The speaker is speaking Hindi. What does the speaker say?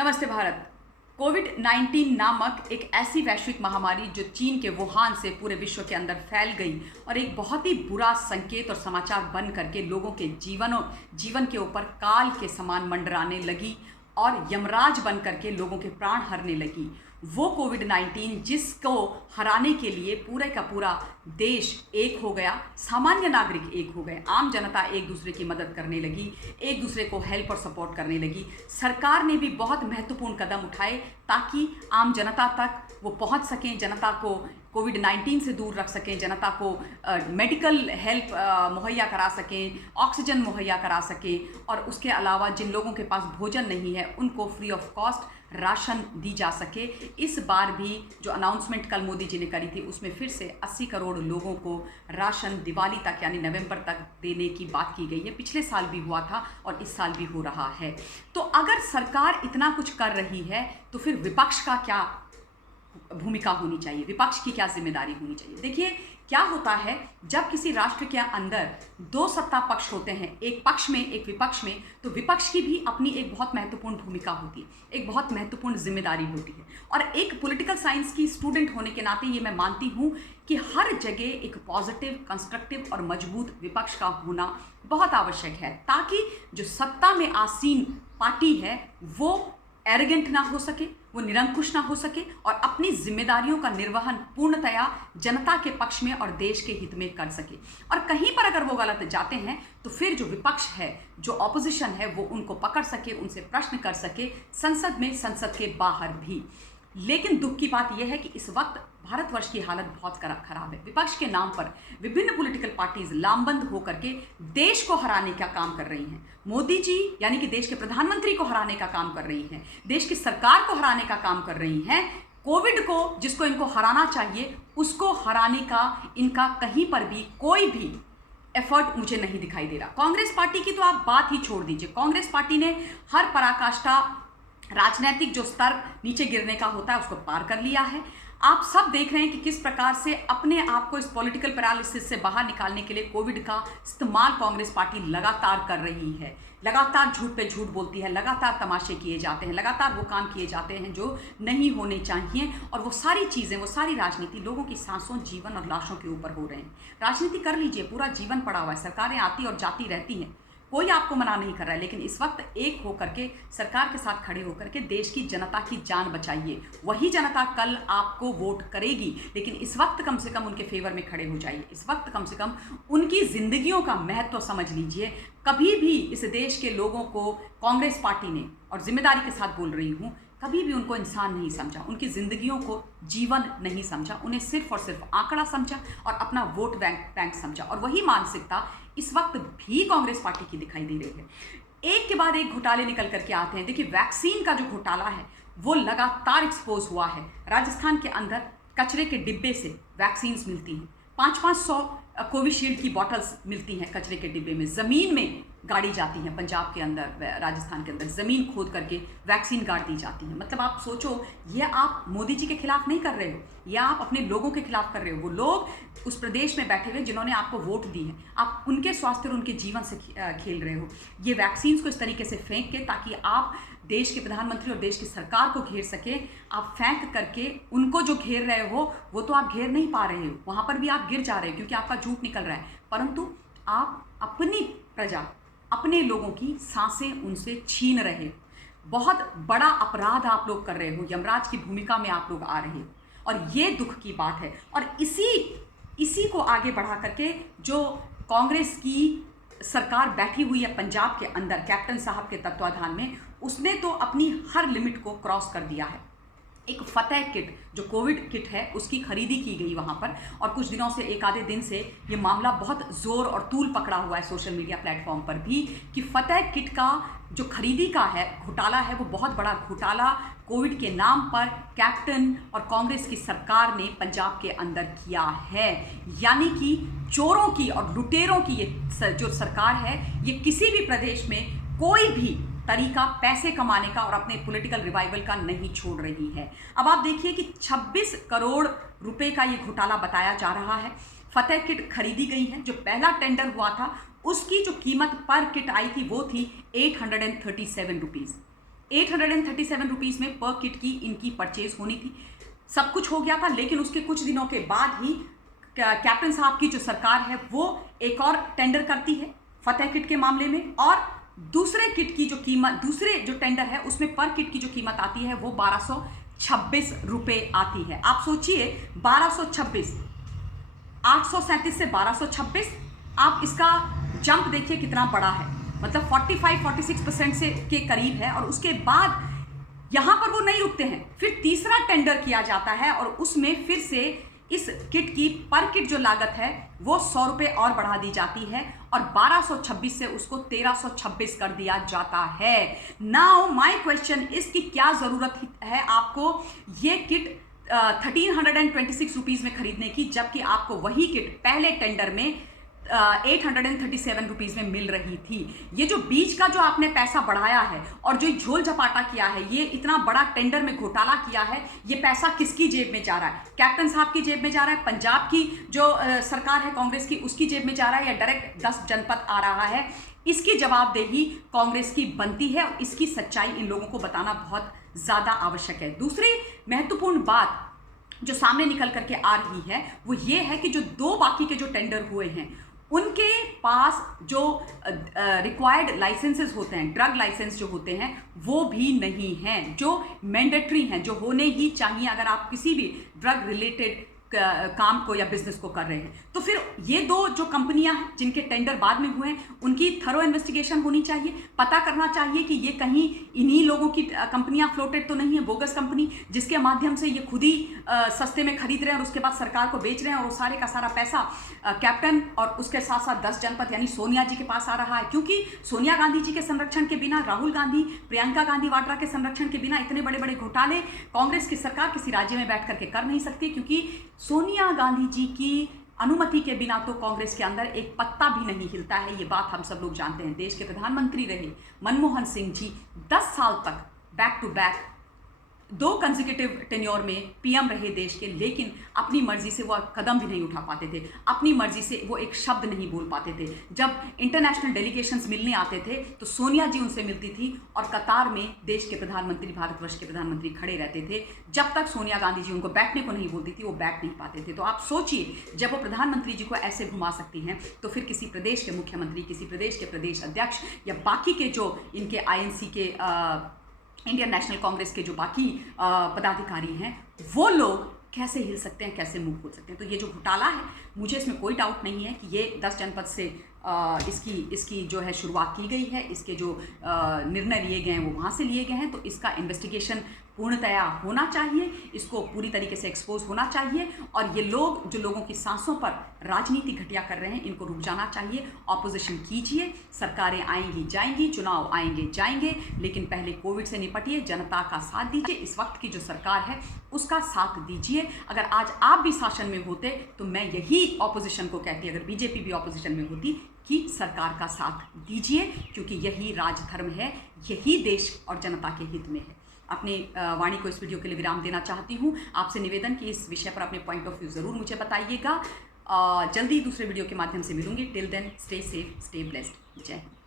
नमस्ते भारत। कोविड-19 नामक एक ऐसी वैश्विक महामारी जो चीन के वुहान से पूरे विश्व के अंदर फैल गई और एक बहुत ही बुरा संकेत और समाचार बन करके लोगों के जीवन के ऊपर काल के समान मंडराने लगी और यमराज बन करके लोगों के प्राण हरने लगी। वो कोविड-19 जिसको हराने के लिए पूरे का पूरा देश एक हो गया, सामान्य नागरिक एक हो गए, आम जनता एक दूसरे की मदद करने लगी, एक दूसरे को हेल्प और सपोर्ट करने लगी। सरकार ने भी बहुत महत्वपूर्ण कदम उठाए ताकि आम जनता तक वो पहुंच सकें, जनता को कोविड-19 से दूर रख सकें, जनता को मेडिकल हेल्प मुहैया करा सकें, ऑक्सीजन मुहैया करा सकें और उसके अलावा जिन लोगों के पास भोजन नहीं है उनको फ्री ऑफ कॉस्ट राशन दी जा सके। इस बार भी जो अनाउंसमेंट कल मोदी जी ने करी थी उसमें फिर से 80 करोड़ लोगों को राशन दिवाली तक यानी नवंबर तक देने की बात की गई है। पिछले साल भी हुआ था और इस साल भी हो रहा है। तो अगर सरकार इतना कुछ कर रही है तो फिर विपक्ष का क्या भूमिका होनी चाहिए, विपक्ष की क्या जिम्मेदारी होनी चाहिए? देखिए क्या होता है जब किसी राष्ट्र के अंदर दो सत्ता पक्ष होते हैं, एक पक्ष में एक विपक्ष में, तो विपक्ष की भी अपनी एक बहुत महत्वपूर्ण भूमिका होती है, एक बहुत महत्वपूर्ण जिम्मेदारी होती है। और एक पॉलिटिकल साइंस की स्टूडेंट होने के नाते ये मैं मानती हूँ कि हर जगह एक पॉजिटिव, कंस्ट्रक्टिव और मजबूत विपक्ष का होना बहुत आवश्यक है ताकि जो सत्ता में आसीन पार्टी है वो एरोगेंट ना हो सके, वो निरंकुश ना हो सके और अपनी जिम्मेदारियों का निर्वहन पूर्णतया जनता के पक्ष में और देश के हित में कर सके। और कहीं पर अगर वो गलत जाते हैं तो फिर जो विपक्ष है, जो ऑपोजिशन है, वो उनको पकड़ सके, उनसे प्रश्न कर सके, संसद में, संसद के बाहर भी। लेकिन दुख की बात यह है कि इस वक्त भारतवर्ष की हालत बहुत खराब है। विपक्ष के नाम पर विभिन्न पॉलिटिकल पार्टीज लामबंद होकर के देश को हराने का काम कर रही हैं। मोदी जी यानी कि देश के प्रधानमंत्री को हराने का काम कर रही हैं, देश की सरकार को हराने का काम कर रही हैं। कोविड को जिसको इनको हराना चाहिए उसको हराने का इनका कहीं पर भी कोई भी एफर्ट मुझे नहीं दिखाई दे रहा। कांग्रेस पार्टी की तो आप बात ही छोड़ दीजिए। कांग्रेस पार्टी ने हर पराकाष्ठा, राजनीतिक जो स्तर नीचे गिरने का होता है उसको पार कर लिया है। आप सब देख रहे हैं कि किस प्रकार से अपने आप को इस पॉलिटिकल पैरालिसिस से बाहर निकालने के लिए कोविड का इस्तेमाल कांग्रेस पार्टी लगातार कर रही है। लगातार झूठ पे झूठ बोलती है, लगातार तमाशे किए जाते हैं, लगातार वो काम किए जाते हैं जो नहीं होने चाहिए और वो सारी चीज़ें, वो सारी राजनीति लोगों की सांसों, जीवन और लाशों के ऊपर हो रहे हैं। राजनीति कर लीजिए, पूरा जीवन पड़ा हुआ है, सरकारें आती और जाती रहती हैं, कोई आपको मना नहीं कर रहा है, लेकिन इस वक्त एक होकर के सरकार के साथ खड़े होकर के देश की जनता की जान बचाइए। वही जनता कल आपको वोट करेगी, लेकिन इस वक्त कम से कम उनके फेवर में खड़े हो जाइए। इस वक्त कम से कम उनकी जिंदगियों का महत्व समझ लीजिए। कभी भी इस देश के लोगों को कांग्रेस पार्टी ने, और जिम्मेदारी के साथ बोल रही हूँ, कभी भी उनको इंसान नहीं समझा, उनकी ज़िंदगियों को जीवन नहीं समझा, उन्हें सिर्फ और सिर्फ आंकड़ा समझा और अपना वोट बैंक समझा। और वही मानसिकता इस वक्त भी कांग्रेस पार्टी की दिखाई दे रही है। एक के बाद एक घोटाले निकल करके आते हैं। देखिए वैक्सीन का जो घोटाला है वो लगातार एक्सपोज हुआ है। राजस्थान के अंदर कचरे के डिब्बे से वैक्सीन्स मिलती हैं, 500 कोविशील्ड की बॉटल्स मिलती हैं कचरे के डिब्बे में, ज़मीन में गाड़ी जाती हैं। पंजाब के अंदर, राजस्थान के अंदर ज़मीन खोद करके वैक्सीन गाड़ दी जाती है। मतलब आप सोचो, ये आप मोदी जी के खिलाफ नहीं कर रहे हो, या आप अपने लोगों के खिलाफ कर रहे हो। वो लोग उस प्रदेश में बैठे हुए जिन्होंने आपको वोट दी है, आप उनके स्वास्थ्य और उनके जीवन से खेल रहे हो। ये वैक्सीन्स को इस तरीके से फेंक के ताकि आप देश के प्रधानमंत्री और देश की सरकार को घेर सके, आप फेंक करके उनको जो घेर रहे हो वो तो आप घेर नहीं पा रहे हो, वहाँ पर भी आप गिर जा रहे हो क्योंकि आपका झूठ निकल रहा है। परंतु आप अपनी प्रजा, अपने लोगों की सांसें उनसे छीन रहे हो। बहुत बड़ा अपराध आप लोग कर रहे हो, यमराज की भूमिका में आप लोग आ रहे हो और ये दुख की बात है। और इसी को आगे बढ़ा करके जो कांग्रेस की सरकार बैठी हुई है पंजाब के अंदर कैप्टन साहब के तत्वाधान में, उसने तो अपनी हर लिमिट को क्रॉस कर दिया है। एक फतेह किट जो कोविड किट है उसकी खरीदी की गई वहाँ पर, और कुछ दिनों से, एक आधे दिन से ये मामला बहुत ज़ोर और तूल पकड़ा हुआ है सोशल मीडिया प्लेटफॉर्म पर भी कि फतेह किट का जो खरीदी का है घोटाला है वो बहुत बड़ा घोटाला कोविड के नाम पर कैप्टन और कांग्रेस की सरकार ने पंजाब के अंदर किया है। यानी कि चोरों की और लुटेरों की ये जो सरकार है, ये किसी भी प्रदेश में कोई भी तरीका पैसे कमाने का और अपने पॉलिटिकल रिवाइवल का नहीं छोड़ रही है। अब आप देखिए कि 26 करोड़ रुपए का ये घोटाला बताया जा रहा है। फतेह किट खरीदी गई है, जो पहला टेंडर हुआ था उसकी जो कीमत पर किट आई थी वो थी 837 रुपीज़। ₹837 में पर किट की इनकी परचेज होनी थी। सब कुछ हो गया था, लेकिन उसके कुछ दिनों के बाद ही कैप्टन साहब की जो सरकार है वो एक और टेंडर करती है फतेह किट के मामले में, और दूसरे किट की जो कीमत, दूसरे जो टेंडर है उसमें पर किट की जो कीमत आती है वो ₹1226 आती है। आप सोचिए 1226, 837 से 1226, आप इसका जंप देखिए कितना बड़ा है, मतलब 45-46% से के करीब है। और उसके बाद यहां पर वो नहीं रुकते हैं, फिर तीसरा टेंडर किया जाता है और उसमें फिर से इस किट की पर किट जो लागत है वो ₹100 और बढ़ा दी जाती है और 1226 से उसको 1326 कर दिया जाता है। नाउ माय क्वेश्चन इसकी क्या जरूरत है आपको ये किट ₹1326 में खरीदने की, जबकि आपको वही किट पहले टेंडर में ₹837 में मिल रही थी। ये जो बीच का जो आपने पैसा बढ़ाया है और जो झोल झपाटा किया है, ये इतना बड़ा टेंडर में घोटाला किया है, ये पैसा किसकी जेब में जा रहा है? कैप्टन साहब की जेब में जा रहा है, पंजाब की जो सरकार है कांग्रेस की उसकी जेब में जा रहा है, या डायरेक्ट 10 जनपद आ रहा है? इसकी जवाबदेही कांग्रेस की बनती है और इसकी सच्चाई इन लोगों को बताना बहुत ज्यादा आवश्यक है। दूसरी महत्वपूर्ण बात जो सामने निकल करके आ रही है वो ये है कि जो 2 बाकी के जो टेंडर हुए हैं उनके पास जो रिक्वायर्ड लाइसेंसेस होते हैं, ड्रग लाइसेंस जो होते हैं वो भी नहीं हैं, जो मैंडेटरी हैं, जो होने ही चाहिए अगर आप किसी भी ड्रग रिलेटेड काम को या बिजनेस को कर रहे हैं। तो फिर ये 2 जो कंपनियां हैं जिनके टेंडर बाद में हुए हैं उनकी थरो इन्वेस्टिगेशन होनी चाहिए, पता करना चाहिए कि ये कहीं इन्हीं लोगों की कंपनियां फ्लोटेड तो नहीं है, बोगस कंपनी जिसके माध्यम से ये खुद ही सस्ते में खरीद रहे हैं और उसके बाद सरकार को बेच रहे हैं, और वो सारे का सारा पैसा कैप्टन और उसके साथ साथ 10 जनपद यानी सोनिया जी के पास आ रहा है। क्योंकि सोनिया गांधी जी के संरक्षण के बिना, राहुल गांधी, प्रियंका गांधी वाड्रा के संरक्षण के बिना इतने बड़े बड़े घोटाले कांग्रेस की सरकार किसी राज्य में बैठ करके कर नहीं सकती, क्योंकि सोनिया गांधी जी की अनुमति के बिना तो कांग्रेस के अंदर एक पत्ता भी नहीं हिलता है। ये बात हम सब लोग जानते हैं। देश के प्रधानमंत्री रहे मनमोहन सिंह जी 10 साल तक back to back 2 consecutive tenure में पीएम रहे देश के, लेकिन अपनी मर्जी से वो कदम भी नहीं उठा पाते थे, अपनी मर्जी से वो एक शब्द नहीं बोल पाते थे। जब इंटरनेशनल डेलीगेशंस मिलने आते थे तो सोनिया जी उनसे मिलती थी और कतार में देश के प्रधानमंत्री, भारतवर्ष के प्रधानमंत्री खड़े रहते थे। जब तक सोनिया गांधी जी उनको बैठने को नहीं बोलती थी वो बैठ नहीं पाते थे। तो आप सोचिए, जब वो प्रधानमंत्री जी को ऐसे घुमा सकती हैं तो फिर किसी प्रदेश के मुख्यमंत्री, किसी प्रदेश के प्रदेश अध्यक्ष या बाकी के जो इनके आईएनसी के इंडियन नेशनल कांग्रेस के जो बाकी पदाधिकारी हैं वो लोग कैसे हिल सकते हैं, कैसे मुंह खोल सकते हैं? तो ये जो घोटाला है, मुझे इसमें कोई डाउट नहीं है कि ये 10 जनपद से इसकी जो है शुरुआत की गई है, इसके जो निर्णय लिए गए हैं वो वहाँ से लिए गए हैं। तो इसका इन्वेस्टिगेशन पूर्णतया होना चाहिए, इसको पूरी तरीके से एक्सपोज होना चाहिए, और ये लोग जो लोगों की सांसों पर राजनीति घटिया कर रहे हैं इनको रुक जाना चाहिए। ऑपोजिशन कीजिए, सरकारें आएंगी जाएंगी, चुनाव आएंगे जाएंगे, लेकिन पहले कोविड से निपटिए, जनता का साथ दीजिए। इस वक्त की जो सरकार है उसका साथ दीजिए। अगर आज आप भी शासन में होते तो मैं यही ऑपोजिशन को कहती, अगर बीजेपी भी ऑपोजिशन में होती, कि सरकार का साथ दीजिए, क्योंकि यही राजधर्म है, यही देश और जनता के हित में है। अपने वाणी को इस वीडियो के लिए विराम देना चाहती हूँ। आपसे निवेदन कि इस विषय पर अपने पॉइंट ऑफ व्यू ज़रूर मुझे बताइएगा। जल्दी दूसरे वीडियो के माध्यम से मिलूंगी। Till then stay safe, stay blessed. जय हिंद।